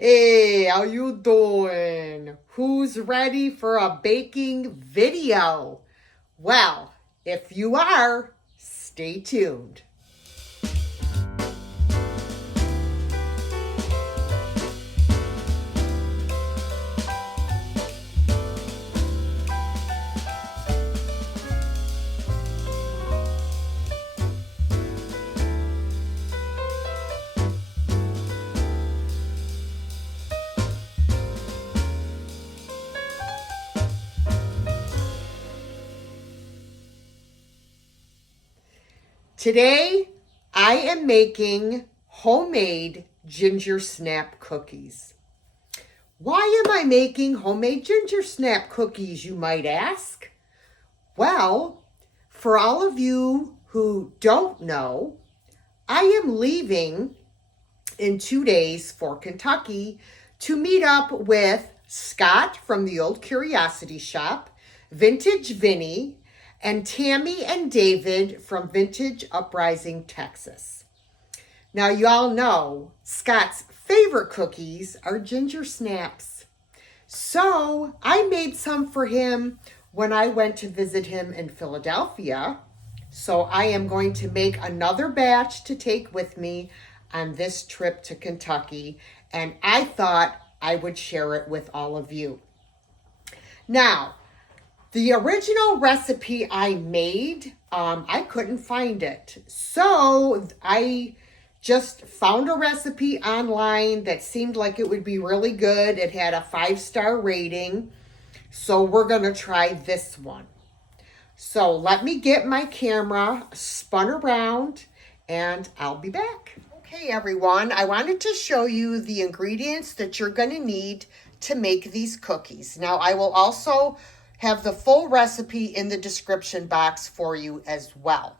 Hey, how you doing? Who's ready for a baking video? Well, if you are, stay tuned. Today, I am making homemade ginger snap cookies. Why am I making homemade ginger snap cookies, you might ask? Well, for all of you who don't know, I am leaving in 2 days for Kentucky to meet up with Scott from the Old Curiosity Shop, Vintage Vinny, and Tammy and David from Vintage Uprising, Texas. Now, you all know Scott's favorite cookies are ginger snaps. So I made some for him when I went to visit him in Philadelphia. So I am going to make another batch to take with me on this trip to Kentucky. And I thought I would share it with all of you. Now, the original recipe I made, I couldn't find it. So I just found a recipe online that seemed like it would be really good. It had a 5-star rating. So we're going to try this one. So let me get my camera spun around and I'll be back. Okay, everyone, I wanted to show you the ingredients that you're going to need to make these cookies. Now, I will also have the full recipe in the description box for you as well.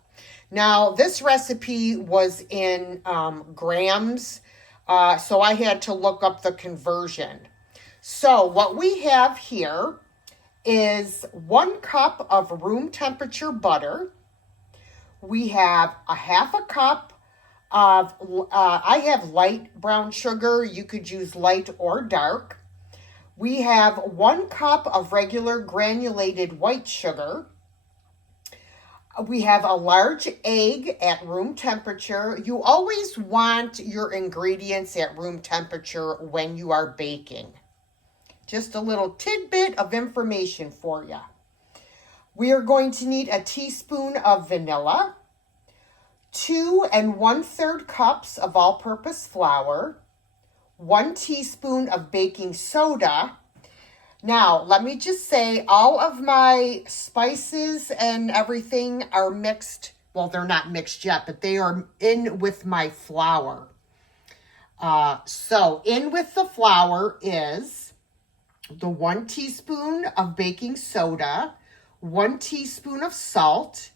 Now, this recipe was in grams, so I had to look up the conversion. So what we have here is 1 cup of room temperature butter. We have a 1/2 cup of, I have light brown sugar. You could use light or dark. We have 1 cup of regular granulated white sugar. We have a large egg at room temperature. You always want your ingredients at room temperature when you are baking. Just a little tidbit of information for you. We are going to need a teaspoon of vanilla, 2 1/3 cups of all-purpose flour, 1 teaspoon of baking soda. Now, let me just say, all of my spices and everything are mixed. Well, they're not mixed yet, but they are in with my flour. So in with the flour is the 1 teaspoon of baking soda, 1 teaspoon of salt,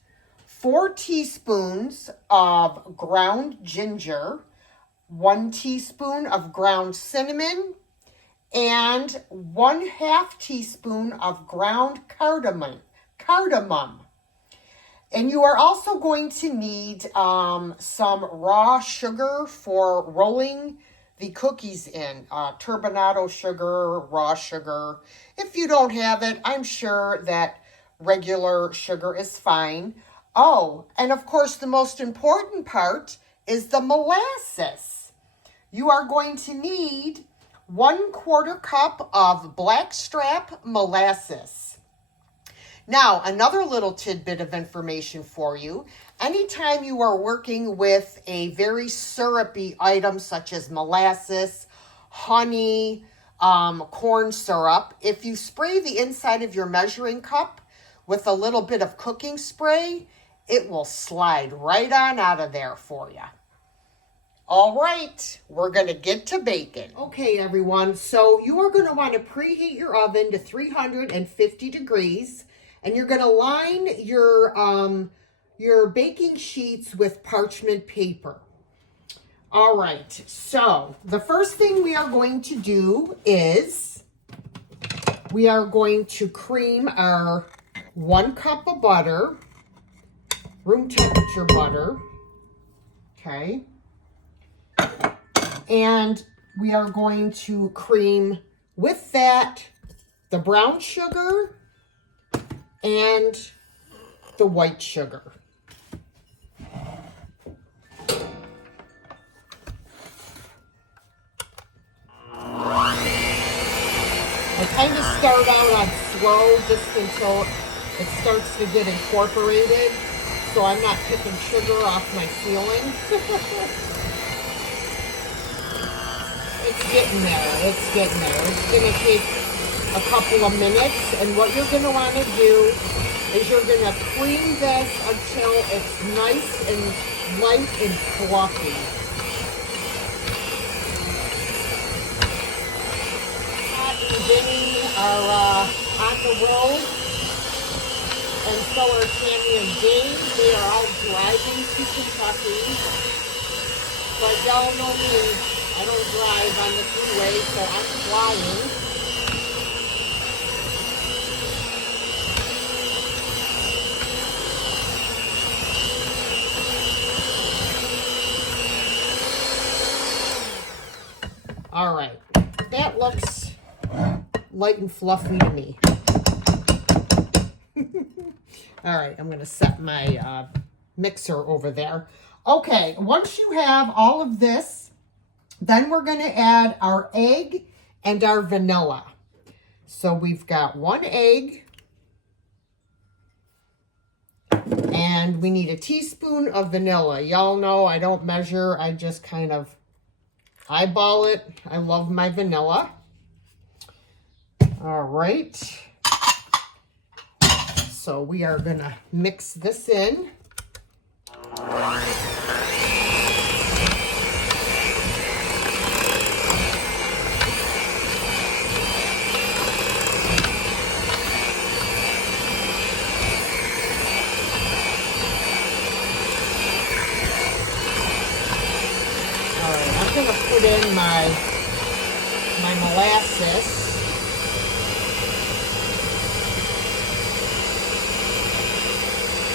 4 teaspoons of ground ginger, 1 teaspoon of ground cinnamon, and 1/2 teaspoon of ground cardamom. And you are also going to need some raw sugar for rolling the cookies in. Turbinado sugar, raw sugar. If you don't have it, I'm sure that regular sugar is fine. Oh, and of course the most important part is the molasses. You are going to need 1/4 cup of blackstrap molasses. Now, another little tidbit of information for you. Anytime you are working with a very syrupy item such as molasses, honey, corn syrup, if you spray the inside of your measuring cup with a little bit of cooking spray, it will slide right on out of there for you. All right, we're going to get to baking. Okay, everyone, so you are going to want to preheat your oven to 350 degrees, and you're going to line your baking sheets with parchment paper. All right, so the first thing we are going to do is we are going to cream our 1 cup of butter, room temperature butter, okay? And we are going to cream with that the brown sugar and the white sugar. I kind of start out on slow just until it starts to get incorporated, so I'm not picking sugar off my ceiling. It's getting there. It's getting there. It's going to take a couple of minutes, and what you're going to want to do is you're going to cream this until it's nice and light and fluffy. Vinny are on the road, and so are Tammy and Dave. They are all driving to Kentucky. But y'all know me, I don't drive on the freeway, so I'm flying. All right, that looks light and fluffy to me. All right, I'm going to set my mixer over there. Okay, once you have all of this, then we're going to add our egg and our vanilla. So we've got 1 egg, and we need a teaspoon of vanilla. Y'all know I don't measure, I just kind of eyeball it. I love my vanilla. All right, so we are gonna mix this in. All right, I'm gonna put in my molasses.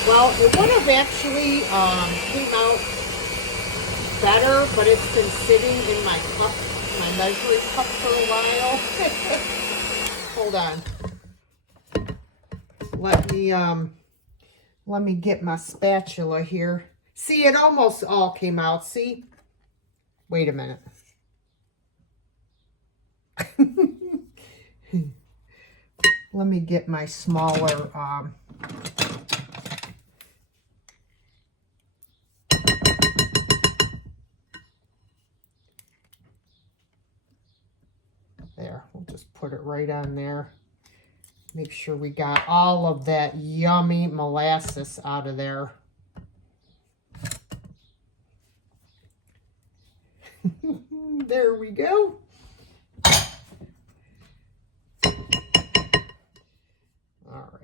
Well, it would have actually came out better, but it's been sitting in my cup, my measuring cup for a while. Hold on. Let me get my spatula here. See, it almost all came out. See? Wait a minute. Let me get my smaller there, we'll just put it right on there. Make sure we got all of that yummy molasses out of there. There we go. All right.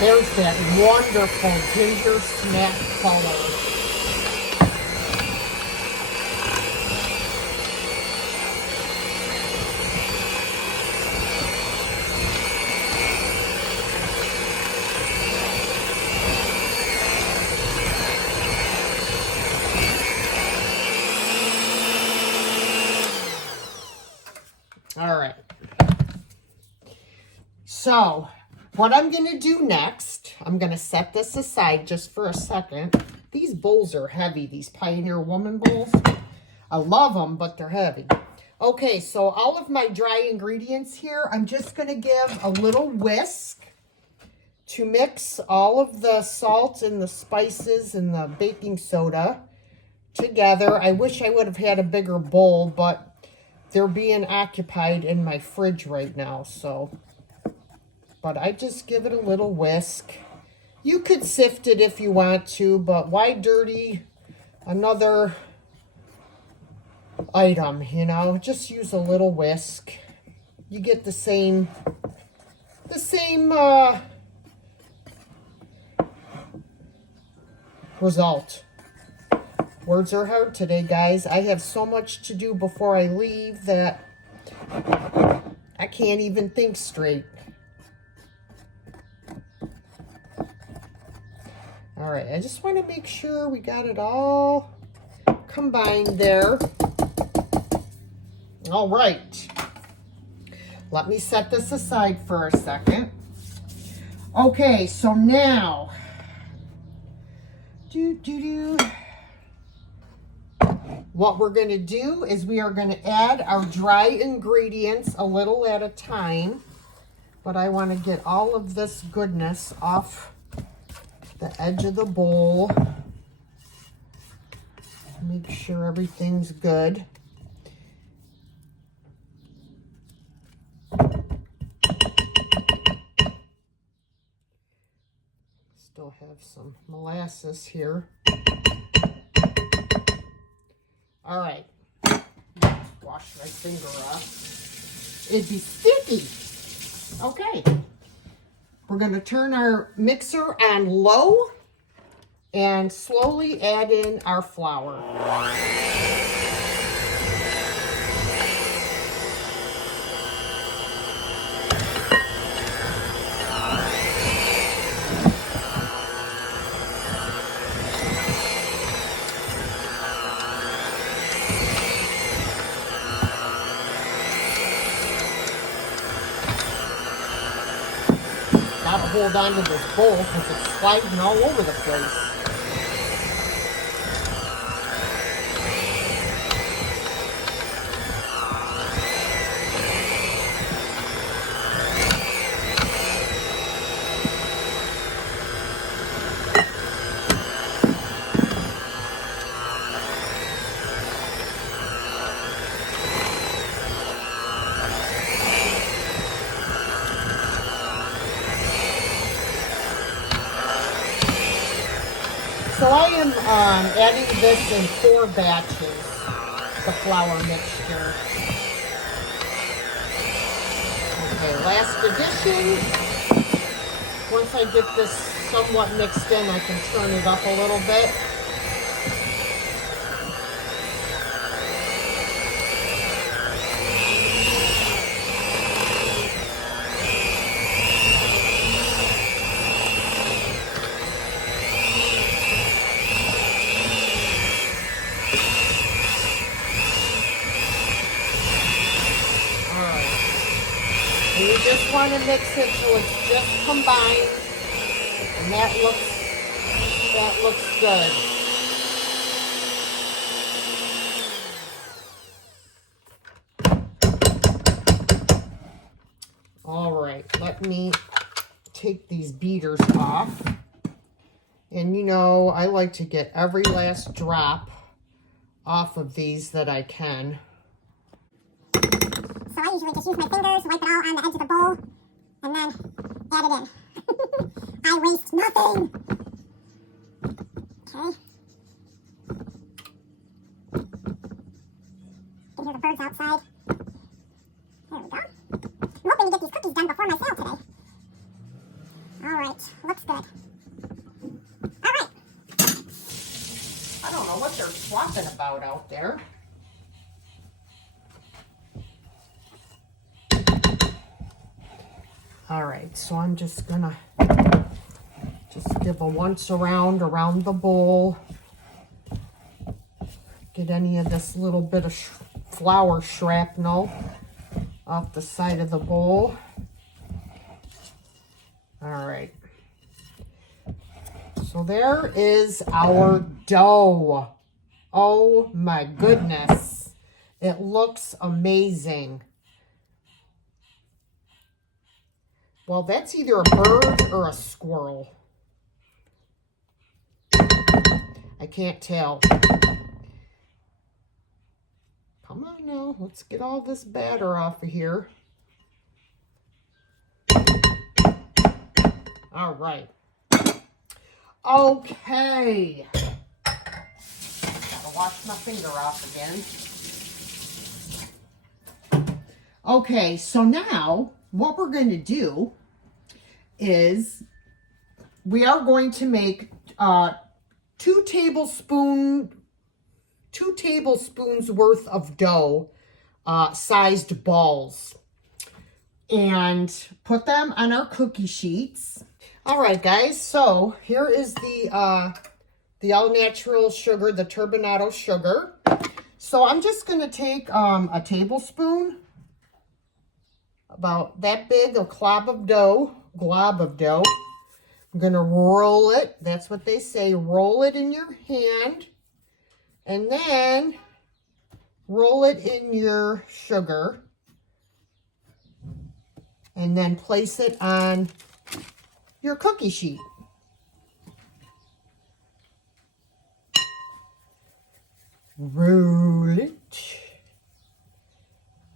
There's that wonderful ginger snap color. All right. So, what I'm going to do next, I'm going to set this aside just for a second. These bowls are heavy, these Pioneer Woman bowls. I love them, but they're heavy. Okay, so all of my dry ingredients here, I'm just going to give a little whisk to mix all of the salt and the spices and the baking soda together. I wish I would have had a bigger bowl, but they're being occupied in my fridge right now, so... But I just give it a little whisk. You could sift it if you want to, but why dirty another item, you know? Just use a little whisk. You get the same result. Words are hard today, guys. I have so much to do before I leave that I can't even think straight. All right, I just want to make sure we got it all combined there. All right. Let me set this aside for a second. Okay, so now, what we're going to do is we are going to add our dry ingredients a little at a time. But I want to get all of this goodness off the edge of the bowl. Make sure everything's good. Still have some molasses here. All right. Wash my finger off. It'd be sticky. Okay. We're going to turn our mixer on low and slowly add in our flour. Gotta hold on to this bowl because it's sliding all over the place. So I am adding this in 4 batches, the flour mixture. Okay, last addition. Once I get this somewhat mixed in, I can turn it up a little bit. You just want to mix it so it's just combined, and that looks good. All right, let me take these beaters off. And you know, I like to get every last drop off of these that I can. So I usually just use my fingers, wipe it all on the edge of the bowl, and then add it in. I waste nothing. Okay. Can hear the birds outside. There we go. I'm hoping to get these cookies done before my sale today. All right, looks good. All right. I don't know what they're swapping about out there. All right, so I'm just gonna give a once around the bowl. Get any of this little bit of flour shrapnel off the side of the bowl. All right. So there is our dough. Oh my goodness. It looks amazing. Well, that's either a bird or a squirrel. I can't tell. Come on now, let's get all this batter off of here. All right. Okay. Gotta wash my finger off again. Okay, so now what we're going to do is we are going to make 2 tablespoons worth of dough, sized balls, and put them on our cookie sheets. All right, guys, so here is the all-natural sugar, the turbinado sugar. So I'm just going to take a tablespoon, about that big, a glob of dough. I'm going to roll it. That's what they say. Roll it in your hand. And then roll it in your sugar. And then place it on your cookie sheet. Roll it.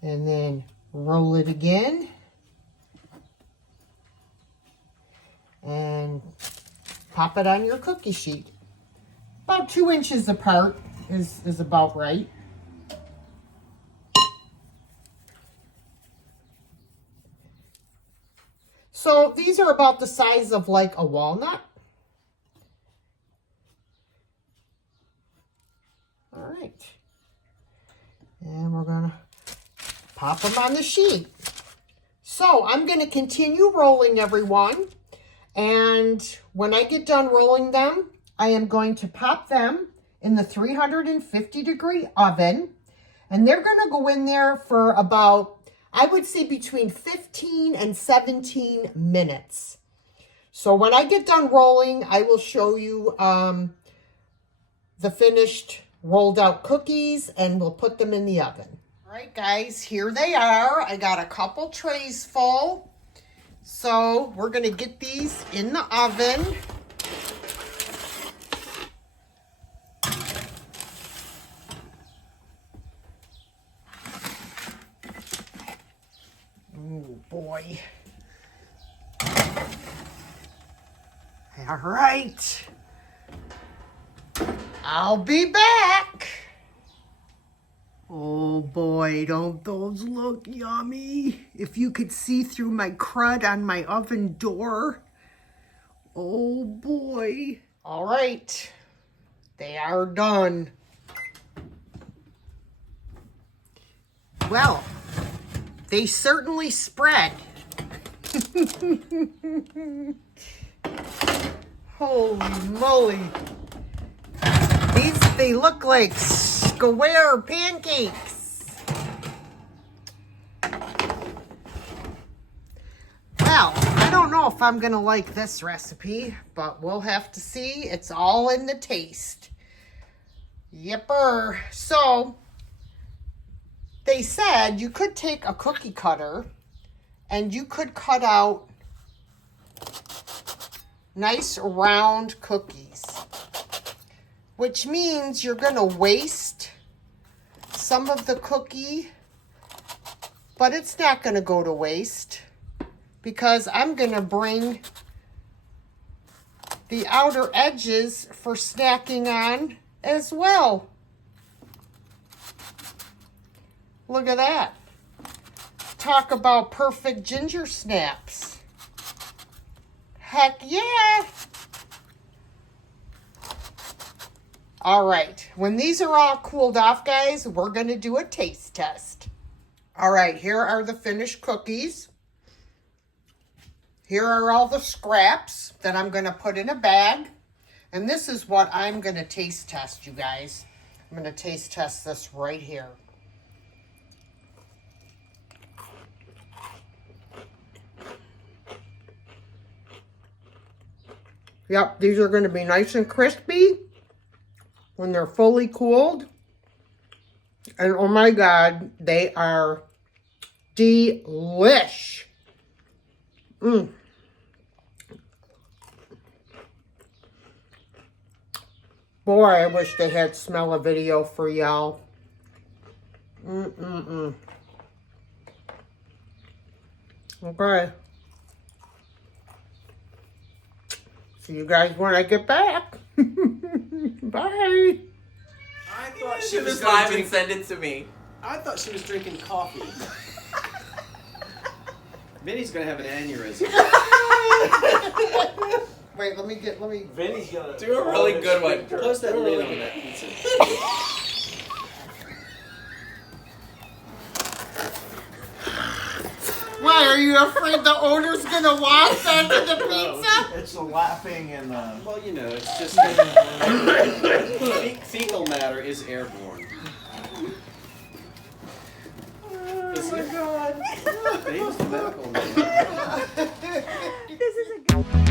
And then roll it again. And pop it on your cookie sheet. About 2 inches apart is about right. So these are about the size of like a walnut. All right. And we're going to pop them on the sheet. So I'm going to continue rolling, everyone. And when I get done rolling them, I am going to pop them in the 350-degree oven. And they're going to go in there for about, I would say, between 15 and 17 minutes. So when I get done rolling, I will show you the finished rolled out cookies, and we'll put them in the oven. All right, guys, here they are. I got a couple trays full. So we're going to get these in the oven. Oh, boy. All right. I'll be back. Oh boy, don't those look yummy? If you could see through my crud on my oven door. Oh boy. All right, they are done. Well, they certainly spread. Holy moly. They look like square pancakes. Well, I don't know if I'm going to like this recipe, but we'll have to see. It's all in the taste. Yepper. So, they said you could take a cookie cutter and you could cut out nice round cookies, which means you're going to waste some of the cookie, but it's not going to go to waste because I'm going to bring the outer edges for snacking on as well. Look at that. Talk about perfect ginger snaps. Heck yeah. All right, when these are all cooled off, guys, we're going to do a taste test. All right, here are the finished cookies. Here are all the scraps that I'm going to put in a bag. And this is what I'm going to taste test, you guys. I'm going to taste test this right here. Yep, these are going to be nice and crispy when they're fully cooled. And oh my God, they are delish. Boy, I wish they had smell a video for y'all. Okay. See you guys when I get back. Bye. I thought she She was was going live to and send it to me. I thought she was drinking coffee. Minnie's gonna have an aneurysm. Wait, let me. Vinny's gonna Do a really good one. Close that Do a lid really on that pizza. Why, are you afraid the odor's gonna waft onto the pizza? It's the laughing and Well, you know, it's just fecal matter is airborne. Oh my god. Dave's the medical man. This is a good